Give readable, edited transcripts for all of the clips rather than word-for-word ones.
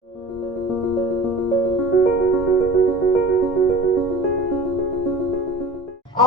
आओ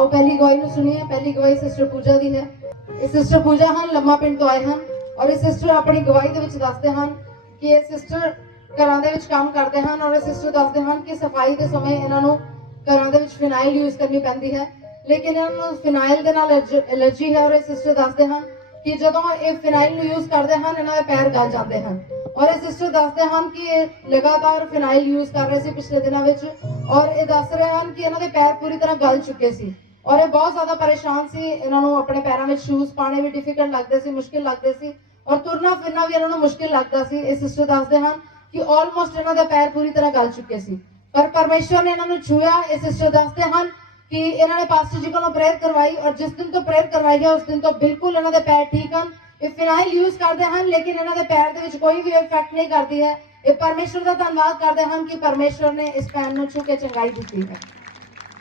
पहली गवाही ਨੂੰ ਸੁਣੀਏ। ਪਹਿਲੀ ਗਵਾਹੀ ਸਿਸਟਰ ਪੂਜਾ ਦੀ ਹੈ। ਇਹ ਸਿਸਟਰ ਪੂਜਾ ਹਨ, ਲੰਮਾ ਪਿੰਡ ਤੋਂ ਆਏ ਹਨ ਔਰ ਇਹ ਸਿਸਟਰ ਆਪਣੀ ਗਵਾਹੀ ਦੇ ਵਿੱਚ ਦੱਸਦੇ ਹਨ ਕਿ ਇਹ ਸਿਸਟਰ ਘਰਾਂ ਦੇ ਵਿੱਚ ਕੰਮ ਕਰਦੇ ਹਨ ਔਰ ਇਹ ਸਿਸਟਰ ਦੱਸਦੇ ਹਨ ਕਿ ਸਫਾਈ ਦੇ ਸਮੇਂ ਇਹਨਾਂ ਨੂੰ ਘਰਾਂ ਦੇ ਵਿੱਚ ਫਿਨਾਈਲ ਯੂਜ਼ ਕਰਨੀ ਪੈਂਦੀ ਹੈ, ਲੇਕਿਨ ਇਹਨਾਂ ਨੂੰ ਫਿਨਾਈਲ ਦੇ ਨਾਲ ਐਲਰਜੀ ਹੈ ਔਰ ਇਹ ਸਿਸਟਰ ਦੱਸਦੇ ਹਨ ਕਿ ਜਦੋਂ ਇਹ ਫਿਨਾਈਲ ਨੂੰ ਯੂਜ਼ ਕਰਦੇ ਹਨ ਇਹਨਾਂ ਦੇ ਪੈਰ ਗਲ ਜਾਂਦੇ ਹਨ ਔਰ ਇਹ ਸਿਸਟਰ ਦੱਸਦੇ ਹਨ ਕਿ ਇਹ ਲਗਾਤਾਰ ਫਿਨਾਈਲ ਯੂਜ਼ ਕਰ ਰਹੇ ਸੀ ਪਿਛਲੇ ਦਿਨਾਂ ਵਿੱਚ ਔਰ ਇਹ ਦੱਸ ਰਹੇ ਹਨ ਕਿ ਇਹਨਾਂ ਦੇ ਪੈਰ ਪੂਰੀ ਤਰ੍ਹਾਂ ਗਲ ਚੁੱਕੇ ਸੀ ਔਰ ਇਹ ਬਹੁਤ ਜ਼ਿਆਦਾ ਪਰੇਸ਼ਾਨ ਸੀ। ਇਹਨਾਂ ਨੂੰ ਆਪਣੇ ਪੈਰਾਂ ਵਿੱਚ ਸ਼ੂਜ਼ ਪਾਣੇ ਵੀ ਡਿਫਿਕਲਟ ਲੱਗਦੇ ਸੀ, ਮੁਸ਼ਕਿਲ ਲੱਗਦੇ ਸੀ ਔਰ ਤੁਰਨਾ ਫਿਰਨਾ ਵੀ ਇਹਨਾਂ ਨੂੰ ਮੁਸ਼ਕਿਲ ਲੱਗਦਾ ਸੀ। ਇਹ ਸਿਸਟਰ ਦੱਸਦੇ ਹਨ ਕਿ ਆਲਮੋਸਟ ਇਹਨਾਂ ਦੇ ਪੈਰ ਪੂਰੀ ਤਰ੍ਹਾਂ ਗਲ ਚੁੱਕੇ ਸੀ, ਪਰ ਪਰਮੇਸ਼ਵਰ ਨੇ ਇਹਨਾਂ ਨੂੰ ਛੂਇਆ। ਇਹ ਸਿਸਟਰ ਦੱਸਦੇ ਹਨ ਕਿ ਇਹਨਾਂ ਨੇ ਪਾਸਟਰ ਜੀ ਕੋਲੋਂ ਪ੍ਰੇਅਰ ਕਰਵਾਈ ਔਰ ਜਿਸ ਦਿਨ ਤੋਂ ਪ੍ਰੇਅਰ ਕਰਵਾਈ ਹੈ ਉਸ ਦਿਨ ਤੋਂ ਬਿਲਕੁਲ ਇਹਨਾਂ ਦੇ ਪੈਰ ਠੀਕ ਹਨ। ਇਹ ਫਿਨਾਈਲ ਯੂਜ਼ ਕਰਦੇ ਹਨ ਲੇਕਿਨ ਇਹਨਾਂ ਦੇ ਪੈਰ ਦੇ ਵਿੱਚ ਕੋਈ ਵੀ ਇਫੈਕਟ ਨਹੀਂ ਕਰਦੀ ਹੈ। ਇਹ ਪਰਮੇਸ਼ਵਰ ਦਾ ਧੰਨਵਾਦ ਕਰਦੇ ਹਨ ਕਿ ਪਰਮੇਸ਼ਵਰ ਨੇ ਇਸ ਭੈਣ ਨੂੰ ਛੂ ਕੇ ਚੰਗਾਈ ਦਿੱਤੀ ਹੈ।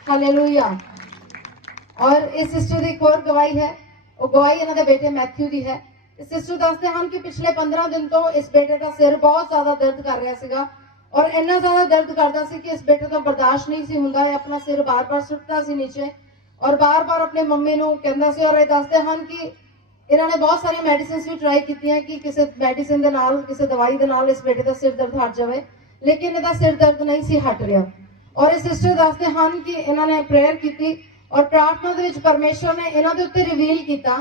ਹਾਲੇਲੂਇਆ। और इस सिस्टर की एक और गवाही है, वो गवाही इन्होंने बेटे मैथ्यू की है। इस सिस्टर दसते हैं कि पिछले 15 दिन तो इस बेटे का सिर बहुत ज्यादा दर्द कर रहा सीगा और इन्ना ज्यादा दर्द करता सी कि इस बेटे तो बर्दाश्त नहीं सी हुंदा। अपना सिर बार बार सुटता सी नीचे और बार बार अपनी मम्मी नूं कहंदा सी और ये दसते हैं कि इन्होंने बहुत सारी मेडिसिन भी ट्राई की कि किसी मेडिसिन दे नाल किसी दवाई दे नाल इस बेटे का सिर दर्द हट जाए, लेकिन इहदा सिर दर्द नहीं सी हट रहा। और इस सिस्टर दसते हैं कि इन्होंने प्रेयर की और प्रार्थना दे विच परमेश्वर ने इन्हां दे उत्ते रिवील किया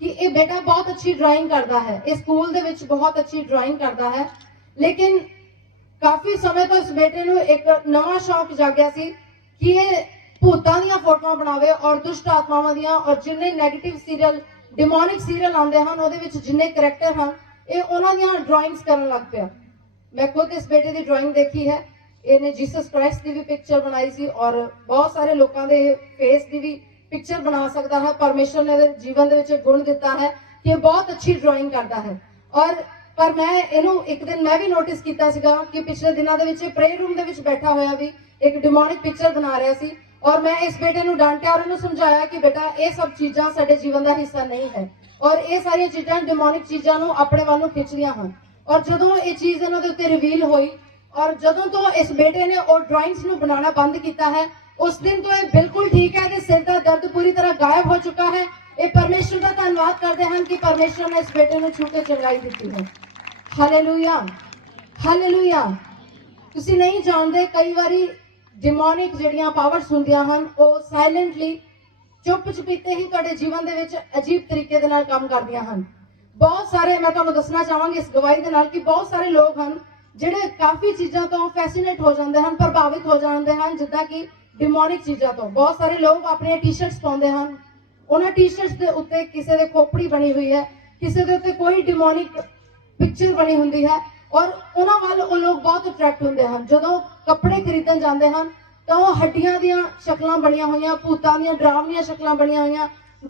कि ये बेटा बहुत अच्छी ड्राइंग करता है, इस स्कूल दे विच बहुत अच्छी ड्राइंग करता है, लेकिन काफी समय तो इस बेटे नूं एक नवा शौक जागया सी कि ये भूतां दीयां फोटोआं बनावे और दुष्ट आत्मावां दीयां और जिन्ने नेगेटिव सीरियल डिमोनिक सीरियल आंदे हन ओहदे विच जिन्ने करैक्टर हन ये उन्हां दीयां ड्राइंग्स करन लग पिया। मैं खुद इस बेटे की ड्राइंग देखी है। इन्हें जीसस क्राइस्ट की भी पिक्चर बनाई सी और बहुत सारे लोगों के फेस की भी पिक्चर बना सकता है। परमेश्वर ने जीवन दे विच गुण दिता है कि ये बहुत अच्छी ड्राइंग करता है। और पर मैं इनू एक दिन मैं भी नोटिस किया सीगा कि पिछले दिनों के विच प्रेयर रूम दे विच बैठा होया भी एक डिमोनिक पिक्चर बना रहा सी और मैं इस बेटे नू डांटिया और इन्हू समझाया कि बेटा ये सब चीज़ां साडे जीवन का हिस्सा नहीं है और ये सारी चीज़ां डिमोनिक चीज़ां नू अपने वालों खिंचदियां हन। और जदों ये चीज़ इन्हां दे उत्ते रिवील होई और जदों तो इस बेटे ने और ड्राइंग्स नू बनाना बंद किया है उस दिन तो ये बिल्कुल ठीक है। सिर का दर्द पूरी तरह गायब हो चुका है। ये परमेश्वर का धन्यवाद करते हैं कि परमेश्वर ने इस बेटे को छू के चंगाई दी है। Hallelujah hallelujah. तुसी नहीं जानते कई बारी डिमोनिक जिहड़ियां पावर्स हुंदियां हन वो साइलेंटली चुप चपीते ही तुहाडे जीवन दे विच अजीब तरीके दे नाल काम करदियां हन। बहुत सारे मैं तुहानूं दसना चाहांगी इस गवाही दे नाल कि बहुत सारे लोग हन ਜਿਹੜੇ काफ़ी चीज़ों तो फैसीनेट हो जाते हैं, प्रभावित हो जाते हैं जिदा कि डिमोनिक चीज़ों तो। बहुत सारे लोग अपने टी शर्ट्स पाते हैं, उन्होंने टी शर्ट्स के उत्ते किसी के खोपड़ी बनी हुई है, किसी के उत्ते कोई डिमोनिक पिक्चर बनी होंगी है और उन्होंने वाल वो लोग बहुत अट्रैक्ट होंगे हैं। जो कपड़े खरीदन जाते हैं तो वो हड्डियां दी शक्लां बनिया हुई, भूतां दी डरावनियां शक्लां बनिया हुई,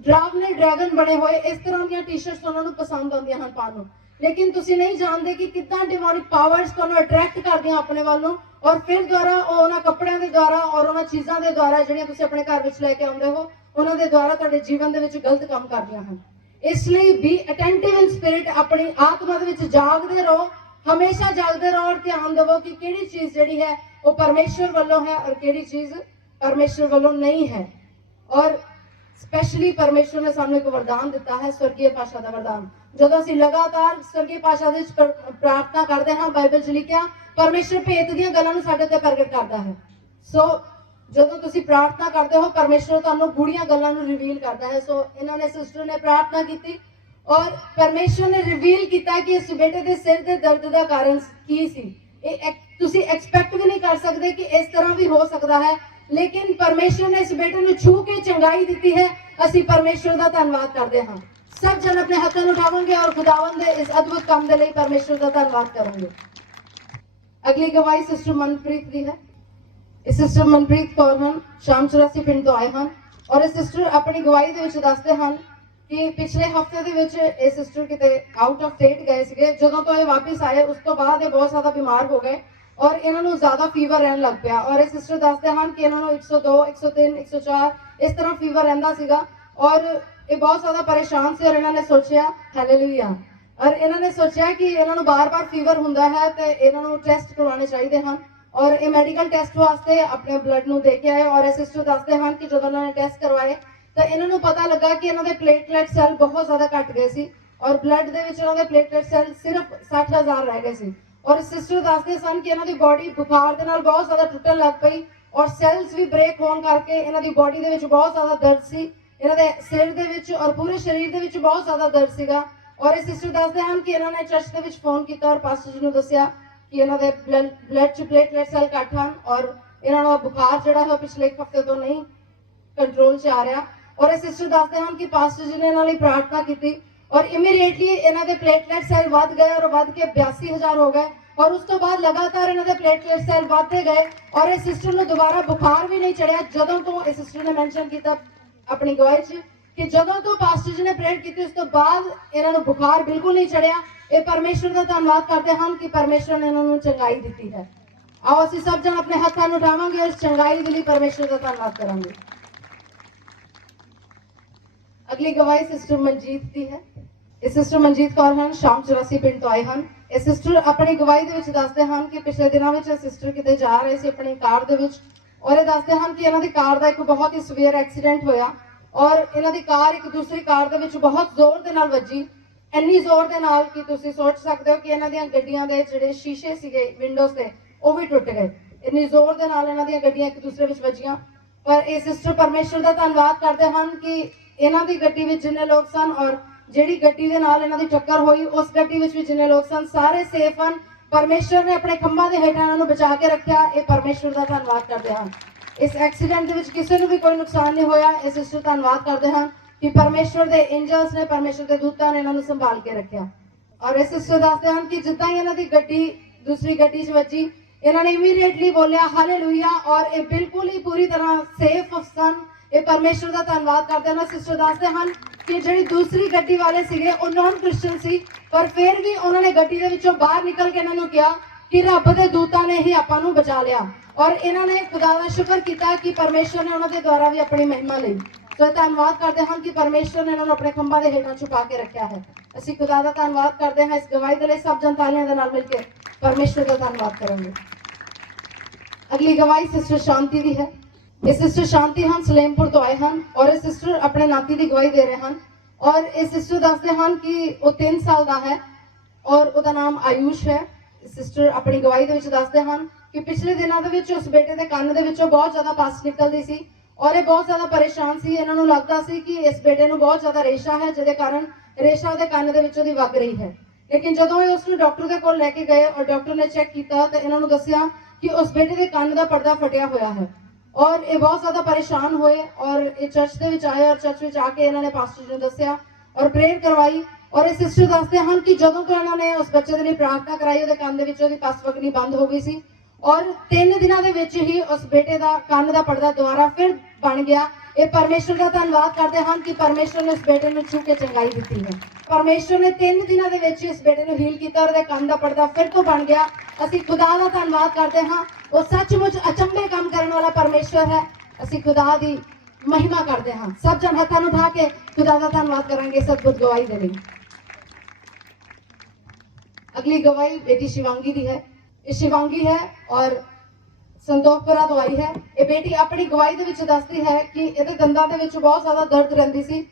डरावने ड्रैगन बने हुए, इस तरह दी टी शर्ट्स उन्होंने पसंद आती हैं पाने नूं। लेकिन तुसी नहीं जानते कि कितना डिमोनिक पावर्स तुहानूं अट्रैक्ट करदियां अपने वालों और फिर द्वारा उन्हां कपड़ियां दे द्वारा और उन्हां चीज़ां दे द्वारा जिहड़ियां तुसी अपने घर विच लैके आउंदे हो उन्हां दे द्वारा तुहाडे जीवन दे विच गलत काम करदियां हन। इसलिए बी अटेंटिव इन स्पिरिट, अपनी आत्मा दे विच जागदे रहो, हमेशा जागदे रहो और ध्यान देवो कि किहड़ी चीज़ जिहड़ी है वो परमेश्वर वालों है और किहड़ी चीज़ परमेश्वर वालों नहीं है। और स्पैशली परमेश्वर ने सानू एक वरदान दिता है, स्वर्गीय भाषा का वरदान। जब असीं लगातार स्वर्गीय भाषा विच प्रार्थना करते हैं बाइबल च लिखिया परमेश्वर भेत दीयां गल्लां नूं साडे ते प्रगट करता है। सो जदों तुसीं प्रार्थना करते हो परमेश्वर तुहानूं गूढ़ियां गल्लां नूं रिवील करता है। सो इन्होंने सिस्टर ने प्रार्थना की और परमेश्वर ने रिवील किया कि इस बेटे के सिर के दर्द का कारण की सी। तुसीं एक्सपैक्ट भी नहीं कर सकते कि इस तरह भी हो सकता है, लेकिन परमेश्वर ने इस बेटे को छू के चंगाई दी है। असीं परमेश्वर का धन्यवाद करते हैं। सब जन अपने हाथों उठावेंगे और खुदावंद दे इस अद्भुत काम के लिए परमेश्वर का धन्यवाद करेंगे। अगली गवाही सिस्टर मनप्रीत की है। इस सिस्टर मनप्रीत कौर हैं, शाम 84 पिंड तो आए हैं और इस सिस्टर अपनी गवाही दे विच दसदे हैं कि पिछले हफ्ते दे विच ये सिस्टर किते आउट ऑफ स्टेट गए थे। जदों तो ये वापस आए उस तो बाद ये बहुत ज़्यादा बीमार हो गए और इन्होंने ज़्यादा फीवर रहन लग पिया और ये सिस्टर दसदे हैं कि इन्होंने 102 103 104 इस तरह फीवर रहिंदा सीगा और ये बहुत ज़्यादा परेशान से और इन्होंने सोचा हालेलुया और इन्होंने सोचा कि इन्होंने बार-बार फीवर हुंदा है तो इन्होंने टेस्ट करवाने चाहिए हैं और ये मेडिकल टेस्ट वास्ते अपने ब्लड नूं देख के आए और ये सिस्टर दसदे हैं कि जब उन्होंने टेस्ट करवाए तो इन्होंने पता लगा कि इन्होंने प्लेटलेट सैल बहुत ज़्यादा घट गए सी और ब्लड दे विच इन्होंने प्लेटलेट सैल सिर्फ 60,000 रह गए सी और सिस्टर दसदे सन कि इन्हों की बॉडी बुखार के नाल बहुत ज़्यादा टुटन लग पई और सैल्स भी ब्रेक होने करके इन्हों की बॉडी दे विच बहुत ज़्यादा दर्द सी इन्हों के सिर दे विच और पूरे शरीर दे विच बहुत ज़्यादा दर्द सीगा और इस सिस्टर दसदे हैं कि इन्होंने चर्च के विच फोन किया और पास्टर जी ने दसिया कि इन्होंने ब्लड च प्लेटलेट सैल घट हैं और इन्होंने बुखार जोड़ा है पिछले एक हफ्ते तो नहीं कंट्रोल च आ रहा और इस सिस्टर दसदे हैं कि पास्टर जी ने इन्हों लिए प्रार्थना की और इमीडिएटली इन्हों के प्लेटलेट सैल वध गए और वध के 82,000 हो गए और उस तो बाद लगातार इन्हों के प्लेटलेट सैल बढ़ते गए और इस सिस्टर ने दोबारा बुखार भी नहीं चढ़िया जदों तो इस सिस्टर ने मैंशन किया अपनी गवाही च कि जदों तो पास्टर जी ने प्रेयर की उस तो बाद इन्हों बुखार बिल्कुल नहीं चढ़िया ये परमेश्वर का धन्यवाद करते हैं कि परमेश्वर ने इन्होंने चंगाई दी है। आओ असीं सब जन अपने हत्थां नूं उठावांगे और इस चंगाई के लिए परमेश्वर का धन्यवाद करेंगे। अगली गवाही सिस्टर मनजीत की है। इस सिस्टर मनजीत कौर हैं शाम 84 पिंड तो आए हैं। इस सिस्टर अपनी गवाही दे विच दसदे हैं कि पिछले दिनों में सिस्टर किते जा रहे थे अपनी कार दे विच और ये दसदे हैं कि इन्हों की कार का एक बहुत ही सीवियर एक्सीडेंट होया और इन्हों की कार एक दूसरी कार दे विच बहुत जोर के नाल वजी इन्नी जोर के नाल कि तुसीं सोच सकते हो कि इन्हां दीयां गड्डियां दे जिहड़े शीशे सीगे विंडोज दे वो भी टुट गए इन्नी जोर के नाल इन्हां दीयां गड्डियां एक दूसरे विच वजियां पर ये सिस्टर परमेश्वर का धन्यवाद करते हैं कि इन्हां दी गड्डी विच जिन्ने लोग सन और जिहड़ी गड्डी दे नाल इन्हां दी टक्कर होई उस गड्डी विच भी जिन्ने लोग सन सारे सेफ हैं। परमेश्वर ने अपने खंभा दे हेठां इन्हां नूं बचा के रखा ये परमेश्वर का धन्यवाद करते हैं। इस एक्सीडेंट दे विच किसी नूं भी कोई नुकसान नहीं होया इस सिस्टर धन्यवाद करते हैं कि परमेश्वर के एंजल्स ने परमेश्वर के दूतां ने इन्हां नूं संभाल के रखा और इस सिस्टर दसदे हैं कि जिद्दां ही इन्हां दी गड्डी दूसरी गड्डी च वजी इन्होंने इमीडिएटली बोलिया हालेलुया और ये बिल्कुल ही पूरी तरह सेफ सन। ये परमेश्वर का धन्यवाद करते हैं। सिस्टर दसदे हैं कि जी दूसरी गड्डी वाले सीगे वो नॉन क्रिश्चियन सी पर फिर भी उन्होंने गड्डी के विचों बाहर निकल के इन्होंने कहा कि रब के दूतां ने ही आपां नूं बचा लिया और इन्होंने खुदा का शुक्र किया कि परमेश्वर ने उन्होंने द्वारा भी अपनी महिमा ली। तो धन्यवाद करते हैं कि परमेश्वर ने इन्होंने अपने खंभा के हेठां छुपा के रखा है। असीं खुदा का धन्यवाद करते हैं। इस गवाही के लिए सब जन तालियां दे नाल मिलकर परमेश्वर का धन्यवाद करेंगे। अगली गवाही सिस्टर शांति की है। ये सिस्टर शांति हैं सलेमपुर तो आए हैं और ये सिस्टर अपने नाती की गवाही दे रहे हैं और ये सिस्टर दसदे हैं कि वो 3 साल का है और उसका नाम आयुष है। सिस्टर अपनी गवाही के दसदे हैं कि पिछले दिनों के उस बेटे के कान के बहुत ज्यादा पस निकलती सी और ये बहुत ज्यादा परेशान सी। इन्होंने लगता सी कि इस बेटे को बहुत ज्यादा रेशा है जिसके कारण रेशा उसके कान के वग रही है। लेकिन जो ये उसने डॉक्टर के कोल लेके गए और डॉक्टर ने चेक किया तो इन्होंने दसिया कि उस बेटे के कान का पर्दा फटिया हुआ है और ये बहुत ज्यादा परेशान हुए और ये चर्च के विच आए और चर्च में आके इन्होंने पास्टर जी ने दसिया और प्रेयर करवाई और ये सिस्टर दसते हैं कि जदों तो इन्होंने उस बच्चे के लिए प्रार्थना कराई उसके कान के पस वगनी बंद हो गई सी और 3 दिनों के विच ही उस बेटे का कान का पर्दा दोबारा फिर बन गया। ये परमेश्वर का धन्यवाद करते हैं कि परमेश्वर ने उस बेटे को छू के चंगाई दी है। परमेश्वर ने 3 दिनों के विच इस बेटे को हील किया और कान का पर्दा फिर तो बन गया। असीं खुदा का धन्यवाद करते हैं। वो सचमुच अचंभे काम करने वाला परमेश्वर है। असीं खुदा की महिमा करते हैं। सब जन हथां उठा के खुदा का धन्यवाद करेंगे इस अद्भुत गवाही के लिए। अगली गवाही बेटी शिवांगी की है। ये शिवांगी है और संतोखपुरा तो आई है। ये बेटी अपनी गवाही के दसती है कि ये दंदां दे विच बहुत ज्यादा दर्द रहिंदी सी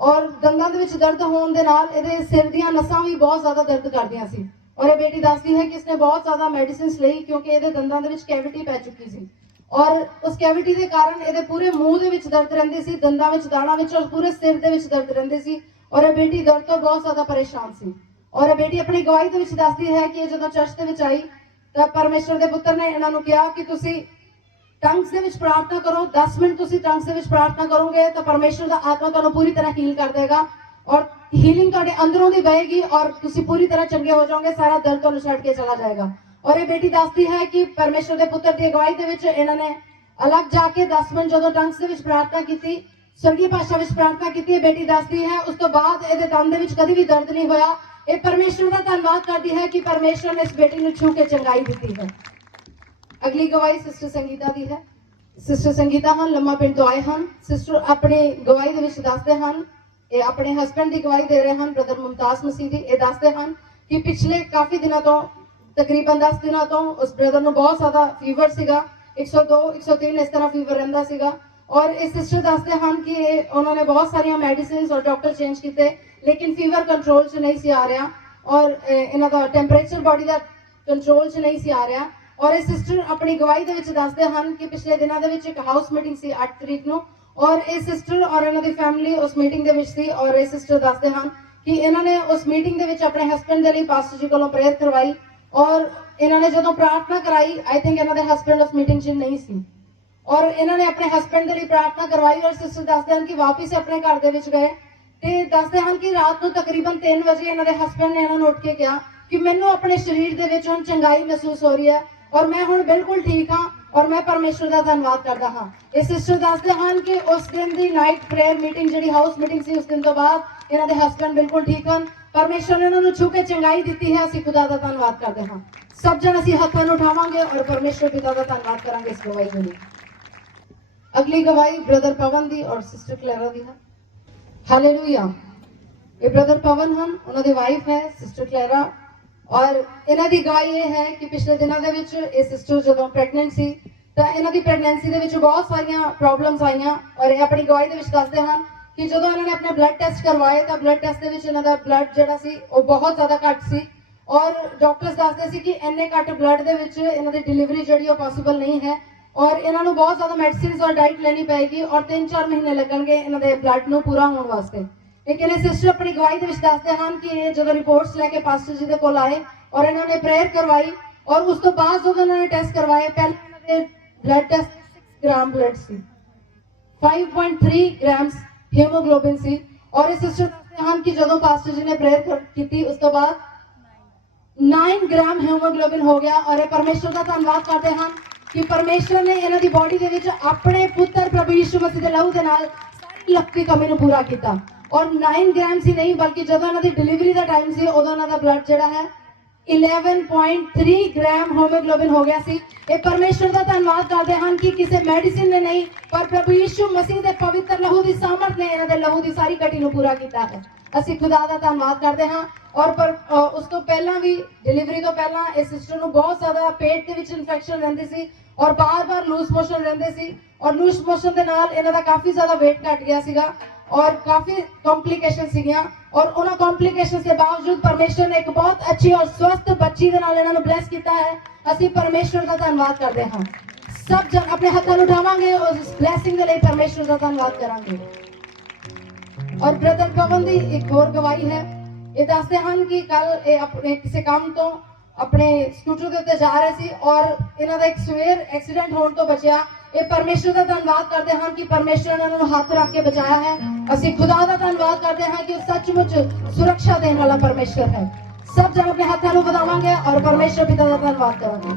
और दंदां दे विच दर्द होने दे नाल इहदे सिर दीयां नसां भी बहुत ज्यादा दर्द करदियां सी और ये बेटी दसती है कि इसने बहुत ज्यादा मेडिसिन ली क्योंकि ये दंदां दे विच कैविटी पै चुकी सी और उस कैविटी के कारण ये पूरे मुंह दे विच दर्द रहिंदी सी, दंदां विच दाणां विच और पूरे सिर दे विच दर्द रहिंदी सी और ये बेटी दर्द तो बहुत ज्यादा परेशान सी और ये बेटी अपनी गवाही के दसती है कि जो चर्च के आई तो परमेश्वर के पुत्र ने इन्होंने कहा कि तुसी टंग्स दे विच प्रार्थना करो। 10 मिनट तुसी टंग्स दे विच प्रार्थना करोगे तो परमेश्वर का आत्मा तुहानू पूरी तरह हील कर देगा और हीलिंग तुहाडे अंदरों दी बहेगी और तुसी पूरी तरह चंगे हो जाओगे। सारा दर्द तुहानू छड्ड के चला जाएगा। और ये बेटी दसती है कि परमेश्वर के पुत्र की अगवाई दे विच इन्होंने अलग जाके 10 मिनट जो टंग्स दे विच प्रार्थना की स्वर्गीय भाषा विच प्रार्थना की। बेटी दसती है उस तो बाद ये दंद दे विच कभी भी दर्द नहीं होया। ये परमेश्वर का धन्यवाद करती है कि परमेश्वर ने इस बेटी को छू के चंगाई दी है। अगली गवाही सिस्टर संगीता की है। सिस्टर संगीता हैं लम्मा पिंड तो आए हैं। सिस्टर अपनी गवाही के दसते हैं ਇਹ ਆਪਣੇ ਹਸਬੰਡ ਦੀ ਗਵਾਹੀ ਦੇ ਰਹੇ ਹਨ ਬ੍ਰਦਰ ਮੁਮਤਾਜ਼ ਮਸੀਹ ਦੀ। ਇਹ ਦੱਸਦੇ ਹਨ ਕਿ ਪਿਛਲੇ ਕਾਫੀ ਦਿਨਾਂ ਤੋਂ ਤਕਰੀਬਨ 10 ਦਿਨਾਂ ਤੋਂ ਉਸ ਬ੍ਰਦਰ ਨੂੰ ਬਹੁਤ ਜ਼ਿਆਦਾ ਫੀਵਰ ਸੀਗਾ, 102 103 ਇਸ ਤਰ੍ਹਾਂ ਫੀਵਰ ਰਹਿੰਦਾ ਸੀਗਾ। ਔਰ ਇਹ ਸਿਸਟਰ ਦੱਸਦੇ ਹਨ ਕਿ ਉਹਨਾਂ ਨੇ ਬਹੁਤ ਸਾਰੀਆਂ ਮੈਡੀਸਿਨਸ ਔਰ ਡਾਕਟਰ ਚੇਂਜ ਕੀਤੇ ਲੇਕਿਨ ਫੀਵਰ ਕੰਟਰੋਲ 'ਚ ਨਹੀਂ ਸੀ ਆ ਰਿਹਾ ਔਰ ਇਹਨਾਂ ਦਾ ਟੈਂਪਰੇਚਰ ਬਾਡੀ ਦਾ ਕੰਟਰੋਲ 'ਚ ਨਹੀਂ ਸੀ ਆ ਰਿਹਾ। ਔਰ ਇਹ ਸਿਸਟਰ ਆਪਣੀ ਗਵਾਹੀ ਦੇ ਵਿੱਚ ਦੱਸਦੇ ਹਨ ਕਿ ਪਿਛਲੇ ਦਿਨਾਂ ਦੇ ਵਿੱਚ ਇੱਕ ਹਾਊਸ ਮੀਟਿੰਗ ਸੀ 8 ਤਰੀਕ ਨੂੰ ਔਰ ਇਹ ਸਿਸਟਰ ਔਰ ਇਹਨਾਂ ਦੀ ਫੈਮਿਲੀ ਉਸ ਮੀਟਿੰਗ ਦੇ ਵਿੱਚ ਸੀ। ਔਰ ਇਹ ਸਿਸਟਰ ਦੱਸਦੇ ਹਨ ਕਿ ਇਹਨਾਂ ਨੇ ਉਸ ਮੀਟਿੰਗ ਦੇ ਵਿੱਚ ਆਪਣੇ ਹਸਬੰਡ ਦੇ ਲਈ ਪਾਸਟਰ ਜੀ ਕੋਲੋਂ ਪ੍ਰੇਅਰ ਕਰਵਾਈ ਔਰ ਇਹਨਾਂ ਨੇ ਜਦੋਂ ਪ੍ਰਾਰਥਨਾ ਕਰਾਈ ਆਈ ਥਿੰਕ ਇਹਨਾਂ ਦੇ ਹਸਬੰਡ ਉਸ ਮੀਟਿੰਗ 'ਚ ਨਹੀਂ ਸੀ ਔਰ ਇਹਨਾਂ ਨੇ ਆਪਣੇ ਹਸਬੰਡ ਦੇ ਲਈ ਪ੍ਰਾਰਥਨਾ ਕਰਵਾਈ ਔਰ ਸਿਸਟਰ ਦੱਸਦੇ ਹਨ ਕਿ ਵਾਪਸ ਆਪਣੇ ਘਰ ਦੇ ਵਿੱਚ ਗਏ ਤੇ ਦੱਸਦੇ ਹਨ ਕਿ ਰਾਤ ਨੂੰ ਤਕਰੀਬਨ 3 ਵਜੇ ਇਹਨਾਂ ਦੇ ਹਸਬੰਡ ਨੇ ਇਹਨਾਂ ਨੂੰ ਉੱਠ ਕੇ ਕਿਹਾ ਕਿ ਮੈਨੂੰ ਆਪਣੇ ਸਰੀਰ ਦੇ ਵਿੱਚ ਹੁਣ ਚੰਗਾਈ ਮਹਿਸੂਸ ਹੋ ਰਹੀ ਹੈ ਔਰ ਮੈਂ ਹੁਣ ਬਿਲਕੁਲ ਠੀਕ ਹਾਂ ਔਰ ਮੈਂ ਪਰਮੇਸ਼ਵਰ ਦਾ ਧੰਨਵਾਦ ਕਰਦਾ ਹਾਂ। ਇਹ ਸਿਸਟਰ ਦੱਸਦੇ ਹਨ ਕਿ ਉਸ ਦਿਨ ਦੀ ਨਾਈਟ ਪ੍ਰੇਅਰ ਮੀਟਿੰਗ ਜਿਹੜੀ ਹਾਊਸ ਮੀਟਿੰਗ ਸੀ ਉਸ ਦਿਨ ਤੋਂ ਬਾਅਦ ਇਹਨਾਂ ਦੇ ਹਸਬੰਡ ਬਿਲਕੁਲ ਠੀਕ ਹਨ। ਪਰਮੇਸ਼ਵਰ ਨੇ ਇਹਨਾਂ ਨੂੰ ਛੂ ਕੇ ਚੰਗਾਈ ਦਿੱਤੀ ਹੈ। ਅਸੀਂ ਖੁਦਾ ਦਾ ਧੰਨਵਾਦ ਕਰਦੇ ਹਾਂ। ਸਭ ਜਣ ਅਸੀਂ ਹੱਥਾਂ ਨੂੰ ਉਠਾਵਾਂਗੇ ਔਰ ਪਰਮੇਸ਼ਵਰ ਪਿਤਾ ਦਾ ਧੰਨਵਾਦ ਕਰਾਂਗੇ ਇਸ ਗਵਾਹੀ ਦੇ ਲਈ। ਅਗਲੀ ਗਵਾਹੀ ਬ੍ਰਦਰ ਪਵਨ ਦੀ ਔਰ ਸਿਸਟਰ ਕਲੈਰਾ ਦੀ ਹੈ। ਹਾਲੇਲੂਇਆ। ਇਹ ਬ੍ਰਦਰ ਪਵਨ ਹਨ, ਉਹਨਾਂ ਦੀ ਵਾਈਫ ਹੈ ਸਿਸਟਰ ਕਲੈਰਾ ਔਰ ਇਹਨਾਂ ਦੀ ਗਵਾਹੀ ਇਹ ਹੈ ਕਿ ਪਿਛਲੇ ਦਿਨਾਂ ਦੇ ਵਿੱਚ ਇਹ ਸਿਸਟਰ ਜਦੋਂ ਪ੍ਰੈਗਨੈਂਟ ਸੀ ਤਾਂ ਇਹਨਾਂ ਦੀ ਪ੍ਰੈਗਨੈਂਸੀ ਦੇ ਵਿੱਚ ਬਹੁਤ ਸਾਰੀਆਂ ਪ੍ਰੋਬਲਮਸ ਆਈਆਂ ਔਰ ਇਹ ਆਪਣੀ ਗਵਾਹੀ ਦੇ ਵਿੱਚ ਦੱਸਦੇ ਹਨ ਕਿ ਜਦੋਂ ਇਹਨਾਂ ਨੇ ਆਪਣੇ ਬਲੱਡ ਟੈਸਟ ਕਰਵਾਏ ਤਾਂ ਬਲੱਡ ਟੈਸਟ ਦੇ ਵਿੱਚ ਇਹਨਾਂ ਦਾ ਬਲੱਡ ਜਿਹੜਾ ਸੀ ਉਹ ਬਹੁਤ ਜ਼ਿਆਦਾ ਘੱਟ ਸੀ ਔਰ ਡਾਕਟਰਸ ਦੱਸਦੇ ਸੀ ਕਿ ਇੰਨੇ ਘੱਟ ਬਲੱਡ ਦੇ ਵਿੱਚ ਇਹਨਾਂ ਦੀ ਡਿਲੀਵਰੀ ਜਿਹੜੀ ਉਹ ਪੋਸੀਬਲ ਨਹੀਂ ਹੈ ਔਰ ਇਹਨਾਂ ਨੂੰ ਬਹੁਤ ਜ਼ਿਆਦਾ ਮੈਡੀਸਿਨਸ ਔਰ ਡਾਈਟ ਲੈਣੀ ਪਏਗੀ ਔਰ 3-4 ਮਹੀਨੇ ਲੱਗਣਗੇ ਇਹਨਾਂ ਦੇ ਬਲੱਡ ਨੂੰ ਪੂਰਾ ਹੋਣ ਵਾਸਤੇ। ਲੇਕਿਨ ਇਹ ਸਿਸਟਰ ਆਪਣੀ ਗਵਾਹੀ ਦੇ ਵਿੱਚ ਦੱਸਦੇ ਹਨ ਕਿ ਇਹ ਜਦੋਂ ਰਿਪੋਰਟਸ ਲੈ ਕੇ ਪਾਸਟਰ ਜੀ ਦੇ ਕੋਲ ਆਏ ਔਰ ਇਹਨਾਂ ਨੇ ਪ੍ਰੇਅਰ ਕਰਵਾਈ ਔਰ ਉਸ ਤੋਂ ਬਾਅਦ ਜਦੋਂ ਇਹਨਾਂ ਨੇ ਟੈਸਟ ਕਰਵਾਏ ਪਹਿਲੇ ਇਹਨਾਂ ਦੇ ਬਲੱਡ ਟੈਸਟ 6 ਗ੍ਰਾਮ ਬਲੱਡ ਸੀ, 5.3 ਗ੍ਰਾਮਸ ਹੀਮੋਗਲੋबिन ਸੀ ਔਰ ਇਹ ਸਿਸਟਰ ਦੱਸਦੇ ਹਨ ਕਿ ਜਦੋਂ ਪਾਸਟਰ ਜੀ ਨੇ ਪ੍ਰੇਅਰ ਕੀਤੀ ਉਸ ਤੋਂ ਬਾਅਦ 9 ਗ੍ਰਾਮ ਹੀਮੋਗਲੋबिन ਹੋ ਗਿਆ ਔਰ ਇਹ ਪਰਮੇਸ਼ਵਰ ਦਾ ਧੰਨਵਾਦ ਕਰਦੇ ਹਨ ਕਿ ਪਰਮੇਸ਼ਵਰ ਨੇ ਇਹਨਾਂ ਦੀ ਬਾਡੀ ਦੇ ਵਿੱਚ ਆਪਣੇ ਪੁੱਤਰ ਪ੍ਰਭੂ ਯਿਸੂ ਮਸੀਹ ਦੇ ਲਹੂ ਦੇ ਨਾਲ ਸਾਰੀ ਲਖਤੀ ਕਮੀ ਨੂੰ ਪੂਰਾ ਕੀਤਾ ਔਰ 9 ਗ੍ਰਾਮ ਸੀ ਨਹੀਂ ਬਲਕਿ ਜਦੋਂ ਇਹਨਾਂ ਦੀ ਡਿਲੀਵਰੀ ਦਾ ਟਾਈਮ ਸੀ ਉਦੋਂ ਇਹਨਾਂ ਦਾ ਬਲੱਡ ਜਿਹੜਾ ਹੈ 11.3 ਗ੍ਰਾਮ ਹੀਮੋਗਲੋबिन ਹੋ ਗਿਆ ਸੀ। ਇਹ ਪਰਮੇਸ਼ਵਰ ਦਾ ਧੰਨਵਾਦ ਕਰਦੇ ਹਨ ਕਿ ਕਿਸੇ ਮੈਡੀਸਿਨ ਨੇ ਨਹੀਂ ਪਰ ਪ੍ਰਭੂ ਯਿਸੂ ਮਸੀਹ ਦੇ ਪਵਿੱਤਰ ਲਹੂ ਦੀ ਸਾਮਰਥ ਨੇ ਇਹਨਾਂ ਦੇ ਲਹੂ ਦੀ ਸਾਰੀ ਕਟੀ ਨੂੰ ਪੂਰਾ ਕੀਤਾ ਹੈ। ਅਸੀਂ ਖੁਦਾ ਦਾ ਧੰਨਵਾਦ ਕਰਦੇ ਹਾਂ ਔਰ ਪਰ ਉਸ ਤੋਂ ਪਹਿਲਾਂ ਵੀ ਡਿਲੀਵਰੀ ਤੋਂ ਪਹਿਲਾਂ ਇਸ ਸਿਸਟਰ ਨੂੰ ਬਹੁਤ ਜ਼ਿਆਦਾ ਪੇਟ ਦੇ ਵਿੱਚ ਇਨਫੈਕਸ਼ਨ ਰਹਿੰਦੀ ਸੀ ਔਰ ਬਾਰ-ਬਾਰ ਲੂਜ਼ ਮੋਸ਼ਨ ਰਹਿੰਦੇ ਸੀ ਔਰ ਲੂਜ਼ ਮੋਸ਼ਨ ਦੇ ਨਾਲ ਇਹਨਾਂ ਦਾ ਕਾਫੀ ਜ਼ਿਆਦਾ weight ਘਟ ਗਿਆ ਸੀਗਾ और काफी कॉम्प्लिकेशन सीगियां और उन कॉम्प्लिकेशन के बावजूद परमेश्वर ने एक बहुत अच्छी और स्वस्थ बच्ची दे नाल इन्हां नूं ब्लेस कीता है। असीं परमेश्वर दा धन्नवाद करदे हां। सब जन अपने हत्थां नूं उठावांगे और उस ब्लेसिंग दे लई परमेश्वर दा धन्नवाद करांगे। और ब्रदर पवन दी एक होर गवाही है। ये दसदे हन कि कल ये अपने किसी काम तो अपने स्कूटर के उत्ते जा रहे सी और इन्हां दा एक सवेर एक्सीडेंट होण तो बचिया। ये परमेश्वर का धन्यवाद करते हैं कि परमेश्वर ने उन्होंने हाथ रख के बचाया है। असीं खुदा का धन्यवाद करते हैं कि सचमुच सुरक्षा देने वाला परमेश्वर है। सब जन अपने हाथों को बढ़ावांगे और परमेश्वर पिता का धन्यवाद करेंगे।